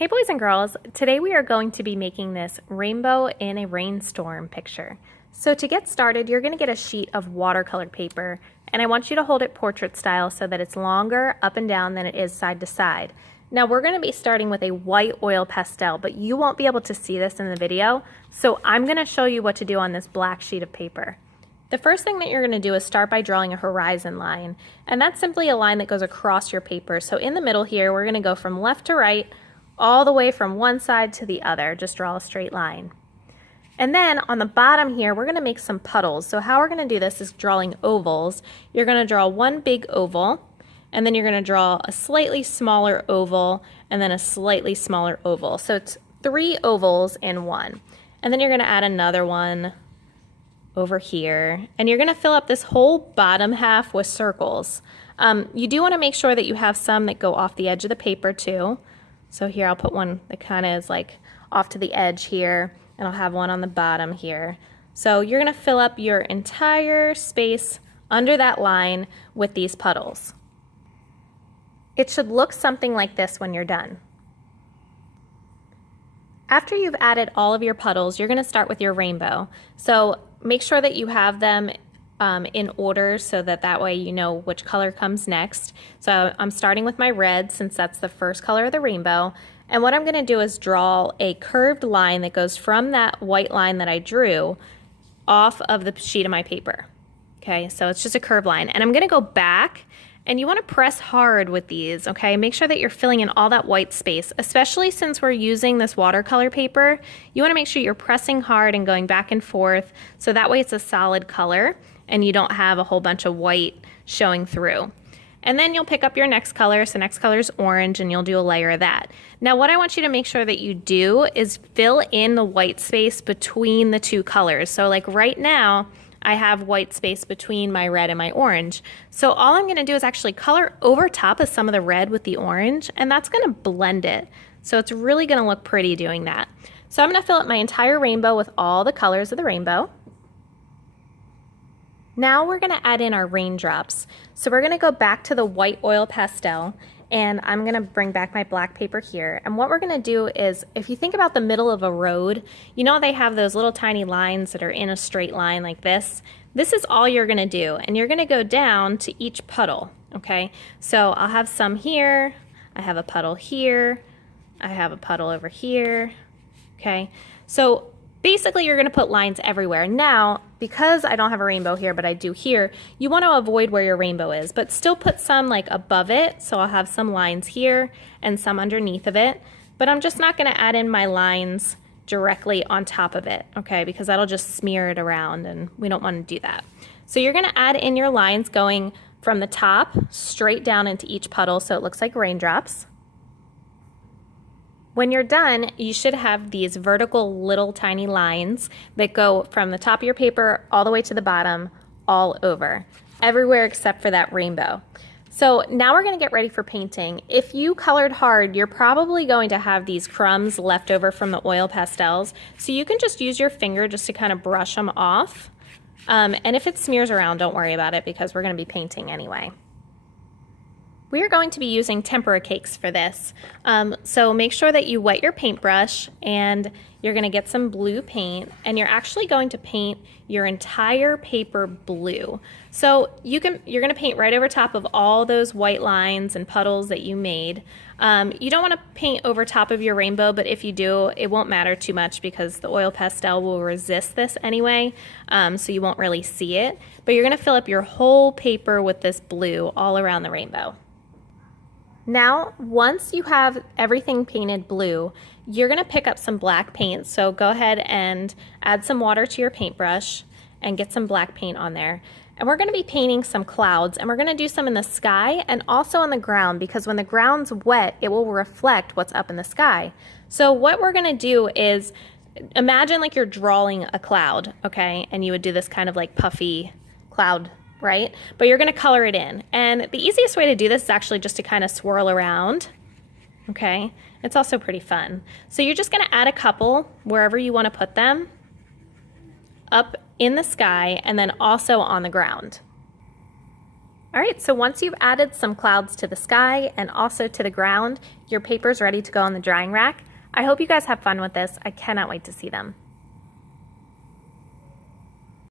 Hey boys and girls, today we are going to be making this rainbow in a rainstorm picture. So to get started, you're going to get a sheet of watercolor paper, and I want you to hold it portrait style so that it's longer up and down than it is side to side. Now we're going to be starting with a white oil pastel, but you won't be able to see this in the video, so I'm going to show you what to do on this black sheet of paper. The first thing that you're going to do is start by drawing a horizon line, and that's simply a line that goes across your paper. So in the middle here, we're going to go from left to right, all the way from one side to the other. Just draw a straight line. And then on the bottom here, we're going to make some puddles. So how we're going to do this is drawing ovals. You're going to draw one big oval, and then you're going to draw a slightly smaller oval, and then a slightly smaller oval. So it's 3 ovals in one. And then you're going to add another one over here, and you're going to fill up this whole bottom half with circles. You do want to make sure that you have some that go off the edge of the paper too. So here I'll put one that kind of is like off to the edge here, and I'll have one on the bottom here. So you're going to fill up your entire space under that line with these puddles. It should look something like this when you're done. After you've added all of your puddles, you're going to start with your rainbow. So make sure that you have them in order so that way you know which color comes next. So I'm starting with my red since that's the first color of the rainbow. And what I'm going to do is draw a curved line that goes from that white line that I drew off of the sheet of my paper. Okay, so it's just a curved line. And I'm going to go back, and you want to press hard with these, okay? Make sure that you're filling in all that white space, especially since we're using this watercolor paper. You want to make sure you're pressing hard and going back and forth so that way it's a solid color and you don't have a whole bunch of white showing through. And then you'll pick up your next color. So next color is orange, and you'll do a layer of that. Now what I want you to make sure that you do is fill in the white space between the two colors. So like right now, I have white space between my red and my orange. So all I'm gonna do is actually color over top of some of the red with the orange, and that's gonna blend it. So it's really gonna look pretty doing that. So I'm gonna fill up my entire rainbow with all the colors of the rainbow. Now we're gonna add in our raindrops. So we're gonna go back to the white oil pastel, and I'm gonna bring back my black paper here. And what we're gonna do is, if you think about the middle of a road, you know they have those little tiny lines that are in a straight line like this. This is all you're gonna do, and you're gonna go down to each puddle, okay? So I'll have some here, I have a puddle here, I have a puddle over here, okay? So basically you're gonna put lines everywhere. Now, because I don't have a rainbow here, but I do here, you wanna avoid where your rainbow is, but still put some like above it. So I'll have some lines here and some underneath of it, but I'm just not gonna add in my lines directly on top of it, okay? Because that'll just smear it around, and we don't wanna do that. So you're gonna add in your lines going from the top straight down into each puddle so it looks like raindrops. When you're done, you should have these vertical little tiny lines that go from the top of your paper all the way to the bottom, all over, everywhere except for that rainbow. So now we're gonna get ready for painting. If you colored hard, you're probably going to have these crumbs left over from the oil pastels. So you can just use your finger just to kind of brush them off. And if it smears around, don't worry about it because we're gonna be painting anyway. We are going to be using tempera cakes for this. So make sure that you wet your paintbrush, and you're gonna get some blue paint, and you're actually going to paint your entire paper blue. So you're gonna paint right over top of all those white lines and puddles that you made. You don't wanna paint over top of your rainbow, but if you do, it won't matter too much because the oil pastel will resist this anyway, so you won't really see it. But you're gonna fill up your whole paper with this blue all around the rainbow. Now, once you have everything painted blue, you're gonna pick up some black paint. So go ahead and add some water to your paintbrush and get some black paint on there. And we're gonna be painting some clouds, and we're gonna do some in the sky and also on the ground, because when the ground's wet, it will reflect what's up in the sky. So what we're gonna do is, imagine like you're drawing a cloud, okay? And you would do this kind of like puffy cloud, right? But you're gonna color it in. And the easiest way to do this is actually just to kind of swirl around, okay? It's also pretty fun. So you're just gonna add a couple wherever you wanna put them, up in the sky and then also on the ground. All right, so once you've added some clouds to the sky and also to the ground, your paper's ready to go on the drying rack. I hope you guys have fun with this. I cannot wait to see them.